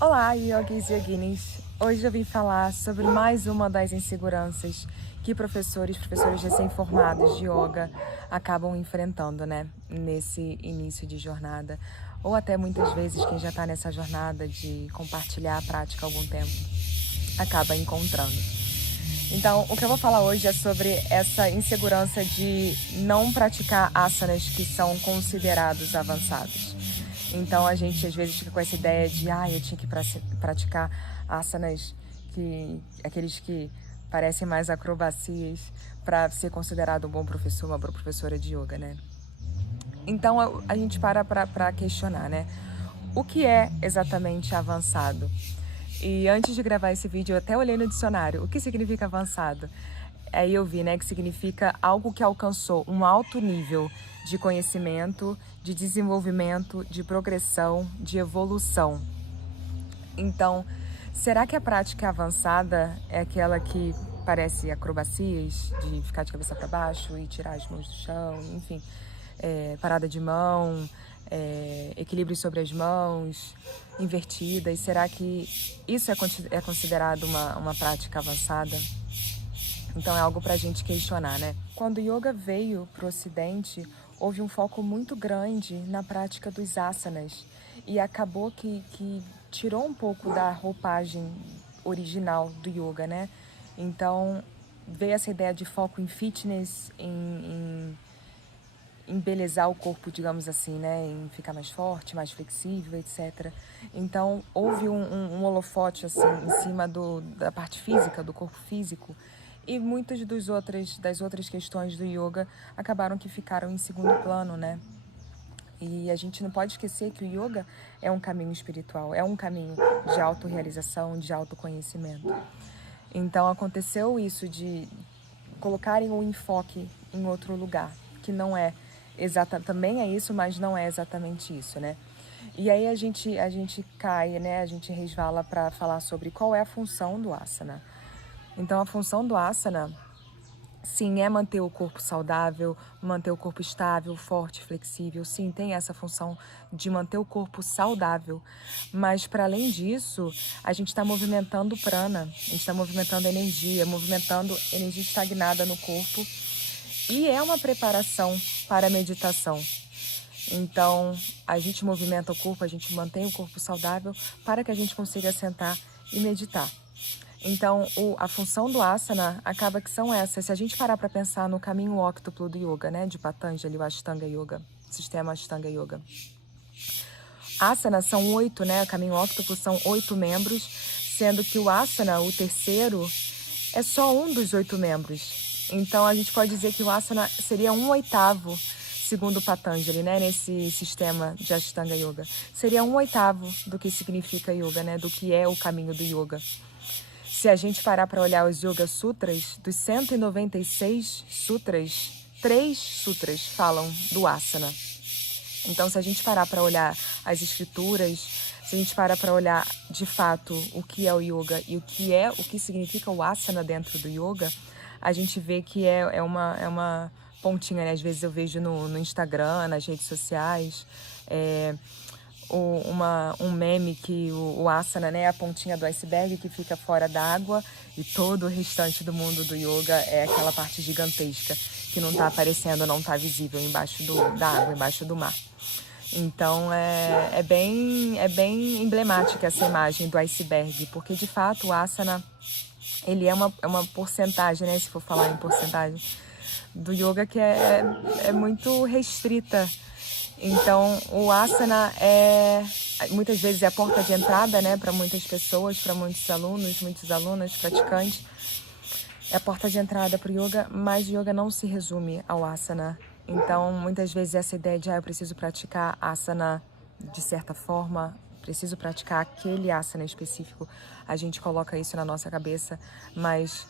Olá, yogis e yoginis! Hoje eu vim falar sobre mais uma das inseguranças que professores recém-formados de yoga acabam enfrentando, né? Nesse início de jornada. Ou até muitas vezes quem já está nessa jornada de compartilhar a prática há algum tempo acaba encontrando. Então, o que eu vou falar hoje é sobre essa insegurança de não praticar asanas que são considerados avançados. Então, a gente às vezes fica com essa ideia de eu tinha que praticar asanas aqueles que parecem mais acrobacias para ser considerado um bom professor, uma boa professora de yoga, né? Então, a gente para questionar, né? O que é exatamente avançado? E antes de gravar esse vídeo, eu até olhei no dicionário. O que significa avançado? Aí eu vi, né, que significa algo que alcançou um alto nível de conhecimento, de desenvolvimento, de progressão, de evolução. Então, será que a prática avançada é aquela que parece acrobacias, de ficar de cabeça para baixo e tirar as mãos do chão, enfim, parada de mão, equilíbrio sobre as mãos, invertidas? Será que isso é considerado uma prática avançada? Então é algo para a gente questionar, né? Quando o yoga veio para o Ocidente, houve um foco muito grande na prática dos asanas e acabou que tirou um pouco da roupagem original do yoga, né? Então veio essa ideia de foco em fitness, em embelezar o corpo, digamos assim, né? Em ficar mais forte, mais flexível, etc. Então houve um holofote assim em cima da parte física, do corpo físico, e muitas das outras questões do yoga acabaram que ficaram em segundo plano, né? E a gente não pode esquecer que o yoga é um caminho espiritual, é um caminho de autorrealização, de autoconhecimento. Então aconteceu isso de colocarem o enfoque em outro lugar, que não é também é isso, mas não é exatamente isso, né? E aí a gente cai, né? A gente resvala para falar sobre qual é a função do asana. Então a função do asana, sim, é manter o corpo saudável, manter o corpo estável, forte, flexível. Sim, tem essa função de manter o corpo saudável. Mas, para além disso, a gente está movimentando prana, a gente está movimentando movimentando energia estagnada no corpo. E é uma preparação para a meditação. Então, a gente movimenta o corpo, a gente mantém o corpo saudável para que a gente consiga sentar e meditar. Então, a função do asana acaba que são essas. Se a gente parar para pensar no caminho óctuplo do yoga, né, de Patanjali, o Ashtanga Yoga, sistema Ashtanga Yoga. Asana são 8, né, o caminho óctuplo são 8 membros, sendo que o asana, o terceiro, é só um dos 8 membros. Então, a gente pode dizer que o asana seria 1/8, segundo Patanjali, né, nesse sistema de Ashtanga Yoga. Seria 1/8 do que significa yoga, né, do que é o caminho do yoga. Se a gente parar para olhar os Yoga Sutras, dos 196 sutras, 3 sutras falam do asana. Então, se a gente parar para olhar as escrituras, se a gente parar para olhar de fato o que é o yoga e o que significa o asana dentro do yoga, a gente vê que é uma pontinha, né? Às vezes eu vejo no Instagram, nas redes sociais, um meme que o asana, né, é a pontinha do iceberg que fica fora d'água e todo o restante do mundo do yoga é aquela parte gigantesca que não está aparecendo, não está visível embaixo da água, embaixo do mar. Então é bem emblemática essa imagem do iceberg, porque de fato o asana ele é uma porcentagem, né, se for falar em porcentagem, do yoga que é muito restrita. Então, o asana muitas vezes é a porta de entrada, né, para muitas pessoas, para muitos alunos, muitas alunas, praticantes. É a porta de entrada para o yoga, mas o yoga não se resume ao asana. Então, muitas vezes essa ideia de eu preciso praticar asana de certa forma, preciso praticar aquele asana específico, a gente coloca isso na nossa cabeça, mas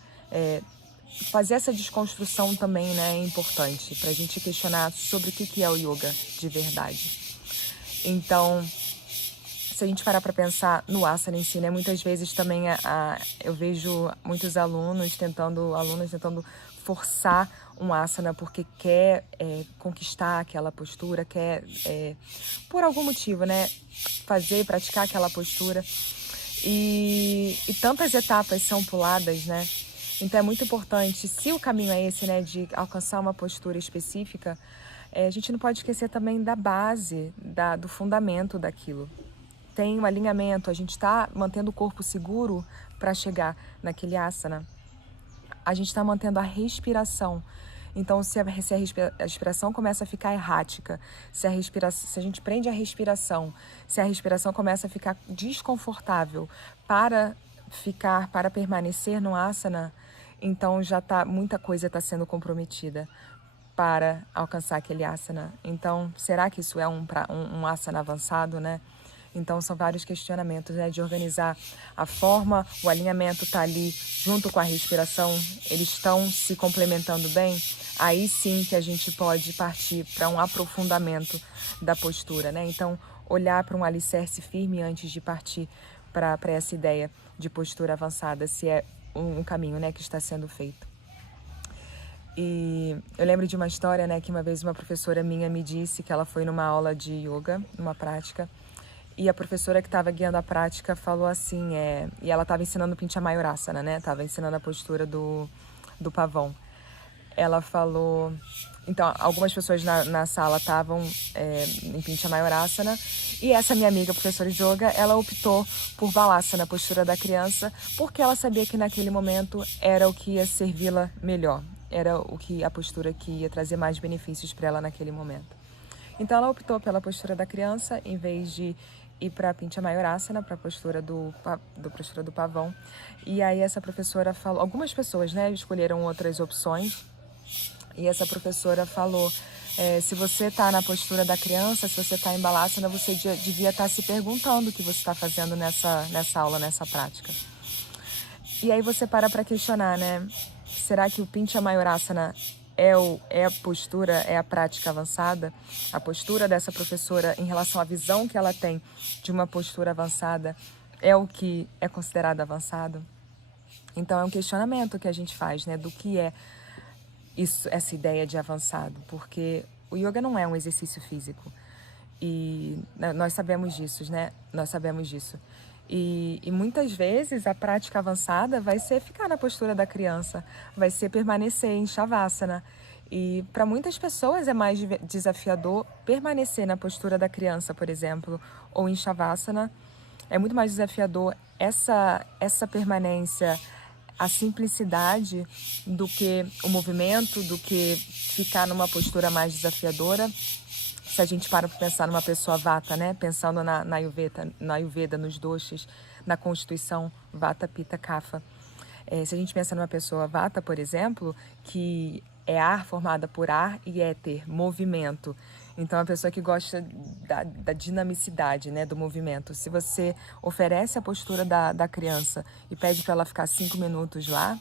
fazer essa desconstrução também, né, é importante para a gente questionar sobre o que é o yoga de verdade. Então, se a gente parar para pensar no asana em si, né, muitas vezes também eu vejo muitos alunos tentando forçar um asana porque quer conquistar aquela postura, quer, por algum motivo, né, praticar aquela postura. E tantas etapas são puladas, né? Então é muito importante, se o caminho é esse, né, de alcançar uma postura específica, a gente não pode esquecer também da base, do fundamento daquilo. Tem um alinhamento, a gente está mantendo o corpo seguro para chegar naquele asana. A gente está mantendo a respiração. Então, se a respiração começa a ficar errática, se a gente prende a respiração, se a respiração começa a ficar desconfortável para permanecer no asana, então muita coisa está sendo comprometida para alcançar aquele asana. Então, será que isso é um asana avançado, né? Então, são vários questionamentos, né? De organizar a forma, o alinhamento está ali junto com a respiração, eles estão se complementando bem. Aí sim que a gente pode partir para um aprofundamento da postura, né? Então, olhar para um alicerce firme antes de partir para essa ideia de postura avançada, se é um caminho, né, que está sendo feito. E eu lembro de uma história, né, que uma vez uma professora minha me disse que ela foi numa aula de yoga, numa prática, e a professora que estava guiando a prática falou assim, e ela estava ensinando o Pincha Mayurasana, né, estava ensinando a postura do pavão. Ela falou... Então, algumas pessoas na sala estavam em Pincha Mayurasana, e essa minha amiga, professora de yoga, ela optou por Balasana, a postura da criança, porque ela sabia que naquele momento era o que ia servi-la melhor, era a postura que ia trazer mais benefícios para ela naquele momento. Então, ela optou pela postura da criança, em vez de ir para Pincha Mayurasana, para a postura postura do pavão. E aí essa professora falou... Algumas pessoas, né, escolheram outras opções, e essa professora falou, se você está na postura da criança, se você está em Balasana, você devia estar se perguntando o que você está fazendo nessa aula, nessa prática. E aí você para questionar, né? Será que o Pincha Mayurasana é a postura, é a prática avançada? A postura dessa professora em relação à visão que ela tem de uma postura avançada é o que é considerado avançado? Então é um questionamento que a gente faz, né? Do que é essa ideia de avançado, porque o yoga não é um exercício físico e nós sabemos disso, né? Nós sabemos disso. E muitas vezes a prática avançada vai ser ficar na postura da criança, vai ser permanecer em Shavasana. E para muitas pessoas é mais desafiador permanecer na postura da criança, por exemplo, ou em Shavasana. É muito mais desafiador essa permanência, a simplicidade, do que o movimento, do que ficar numa postura mais desafiadora. Se a gente para pensar numa pessoa vata, né? Pensando na Ayurveda, nos doshas, na constituição vata, pitta, kapha. Se a gente pensa numa pessoa vata, por exemplo, que é ar, formada por ar, e éter, movimento. Então, é uma pessoa que gosta da dinamicidade, né, do movimento. Se você oferece a postura da criança e pede para ela ficar 5 minutos lá,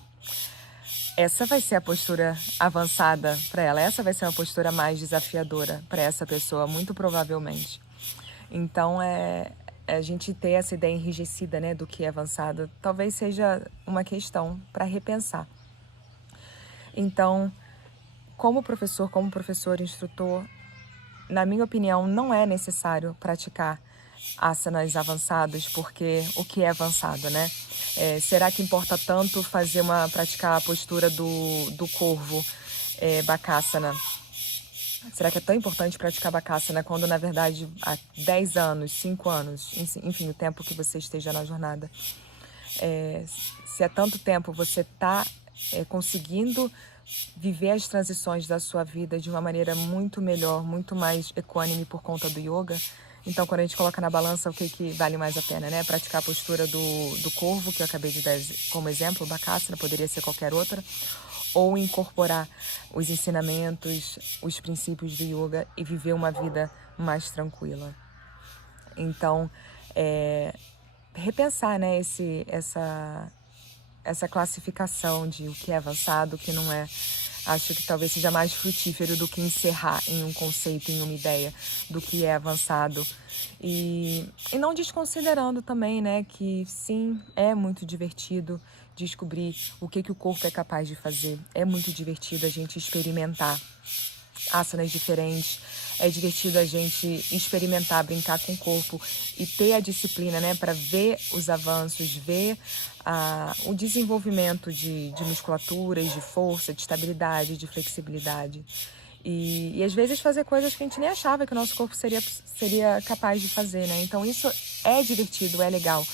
essa vai ser a postura avançada para ela. Essa vai ser uma postura mais desafiadora para essa pessoa, muito provavelmente. Então, a gente ter essa ideia enrijecida, né, do que é avançado, talvez seja uma questão para repensar. Então, como professor, instrutor, na minha opinião, não é necessário praticar asanas avançados, porque o que é avançado, né? Será que importa tanto praticar a postura do corvo, Bakasana? Será que é tão importante praticar Bakasana quando, na verdade, há 10 anos, 5 anos, enfim, o tempo que você esteja na jornada, se há tanto tempo você está conseguindo viver as transições da sua vida de uma maneira muito melhor, muito mais equânime por conta do yoga, então quando a gente coloca na balança o que vale mais a pena, né? Praticar a postura do corvo, que eu acabei de dar como exemplo, Bakasana, poderia ser qualquer outra, ou incorporar os ensinamentos, os princípios do yoga e viver uma vida mais tranquila. Então, repensar, né, essa classificação de o que é avançado, o que não é. Acho que talvez seja mais frutífero do que encerrar em um conceito, em uma ideia do que é avançado. E não desconsiderando também, né, que sim, é muito divertido descobrir o que o corpo é capaz de fazer. É muito divertido a gente experimentar asanas diferentes. É divertido a gente experimentar, brincar com o corpo e ter a disciplina, né, para ver os avanços, ver o desenvolvimento de musculaturas, de força, de estabilidade, de flexibilidade. E às vezes fazer coisas que a gente nem achava que o nosso corpo seria capaz de fazer, né? Então isso é divertido, é legal.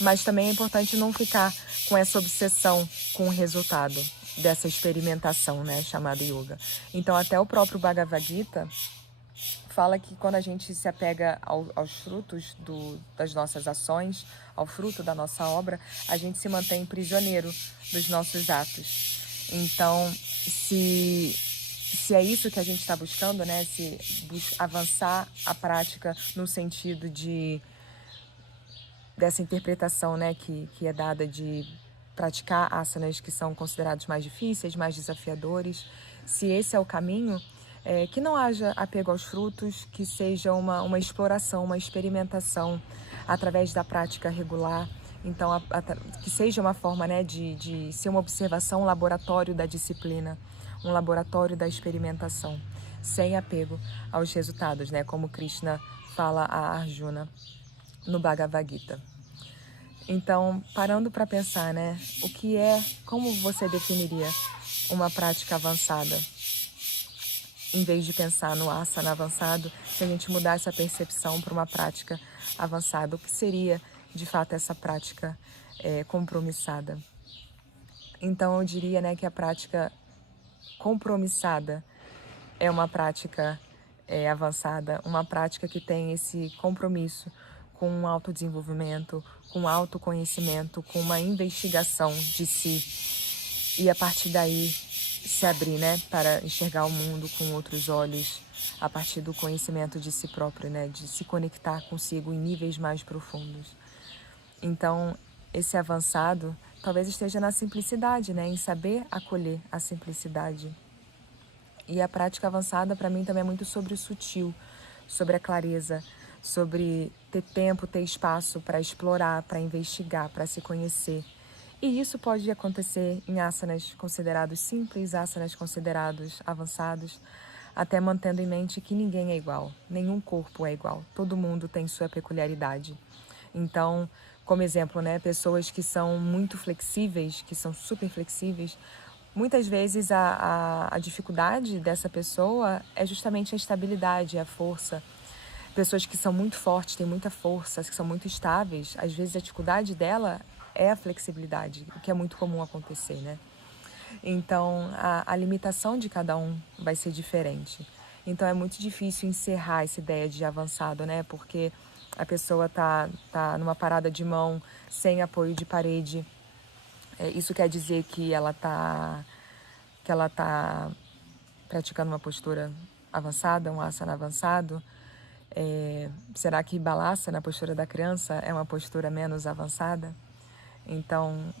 Mas também é importante não ficar com essa obsessão com o resultado dessa experimentação, né, chamada yoga. Então até o próprio Bhagavad Gita fala que quando a gente se apega aos frutos das nossas ações, ao fruto da nossa obra, a gente se mantém prisioneiro dos nossos atos. Então, se é isso que a gente está buscando, né, se avançar a prática no sentido dessa interpretação, né, que é dada de praticar asanas que são considerados mais difíceis, mais desafiadores, se esse é o caminho, que não haja apego aos frutos, que seja uma exploração, uma experimentação através da prática regular. Então, que seja uma forma, né, de ser uma observação, um laboratório da disciplina, um laboratório da experimentação, sem apego aos resultados, né, como Krishna fala a Arjuna no Bhagavad Gita. Então, parando para pensar, né, como você definiria uma prática avançada? Em vez de pensar no asana avançado, se a gente mudar essa percepção para uma prática avançada, o que seria, de fato, essa prática compromissada? Então, eu diria, né, que a prática compromissada é uma prática avançada, uma prática que tem esse compromisso com um autodesenvolvimento, com um autoconhecimento, com uma investigação de si e a partir daí se abrir, né, para enxergar o mundo com outros olhos, a partir do conhecimento de si próprio, né, de se conectar consigo em níveis mais profundos. Então, esse avançado talvez esteja na simplicidade, né, em saber acolher a simplicidade. E a prática avançada, para mim, também é muito sobre o sutil, sobre a clareza, sobre ter tempo, ter espaço para explorar, para investigar, para se conhecer. E isso pode acontecer em asanas considerados simples, asanas considerados avançados, até mantendo em mente que ninguém é igual, nenhum corpo é igual, todo mundo tem sua peculiaridade. Então, como exemplo, né, pessoas que são muito flexíveis, que são super flexíveis, muitas vezes a dificuldade dessa pessoa é justamente a estabilidade, a força. Pessoas que são muito fortes, têm muita força, que são muito estáveis, às vezes a dificuldade dela é a flexibilidade, o que é muito comum acontecer, né? Então, a limitação de cada um vai ser diferente. Então, é muito difícil encerrar essa ideia de avançado, né? Porque a pessoa tá numa parada de mão, sem apoio de parede. Isso quer dizer que ela tá praticando uma postura avançada, um asana avançado? Será que balasana, na postura da criança, é uma postura menos avançada? Então,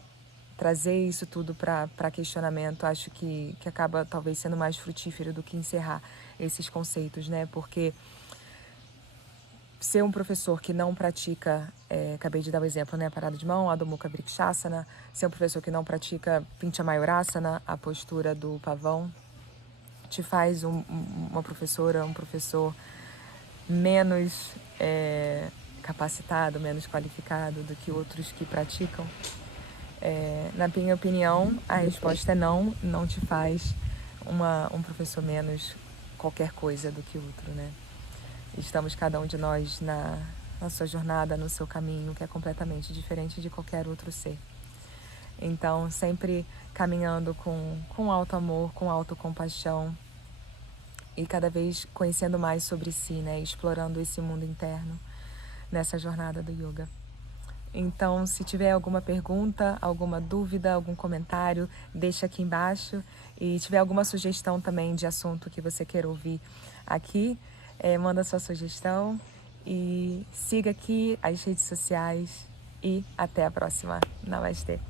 trazer isso tudo para questionamento, acho que acaba talvez sendo mais frutífero do que encerrar esses conceitos, né? Porque ser um professor que não pratica, acabei de dar o exemplo, né? A parada de mão, Adho Mukha Vrikshasana, ser um professor que não pratica Pincha Mayurasana, a postura do pavão, te faz uma professora, um professor menos capacitado, menos qualificado do que outros que praticam? Na minha opinião, a resposta é não, não te faz um professor menos qualquer coisa do que outro, né? Estamos cada um de nós na sua jornada, no seu caminho, que é completamente diferente de qualquer outro ser. Então, sempre caminhando com alto amor, com autocompaixão e cada vez conhecendo mais sobre si, né? Explorando esse mundo interno nessa jornada do yoga. Então, se tiver alguma pergunta, alguma dúvida, algum comentário, deixa aqui embaixo. E tiver alguma sugestão também de assunto que você queira ouvir aqui, manda sua sugestão. E siga aqui as redes sociais. E até a próxima. Namastê.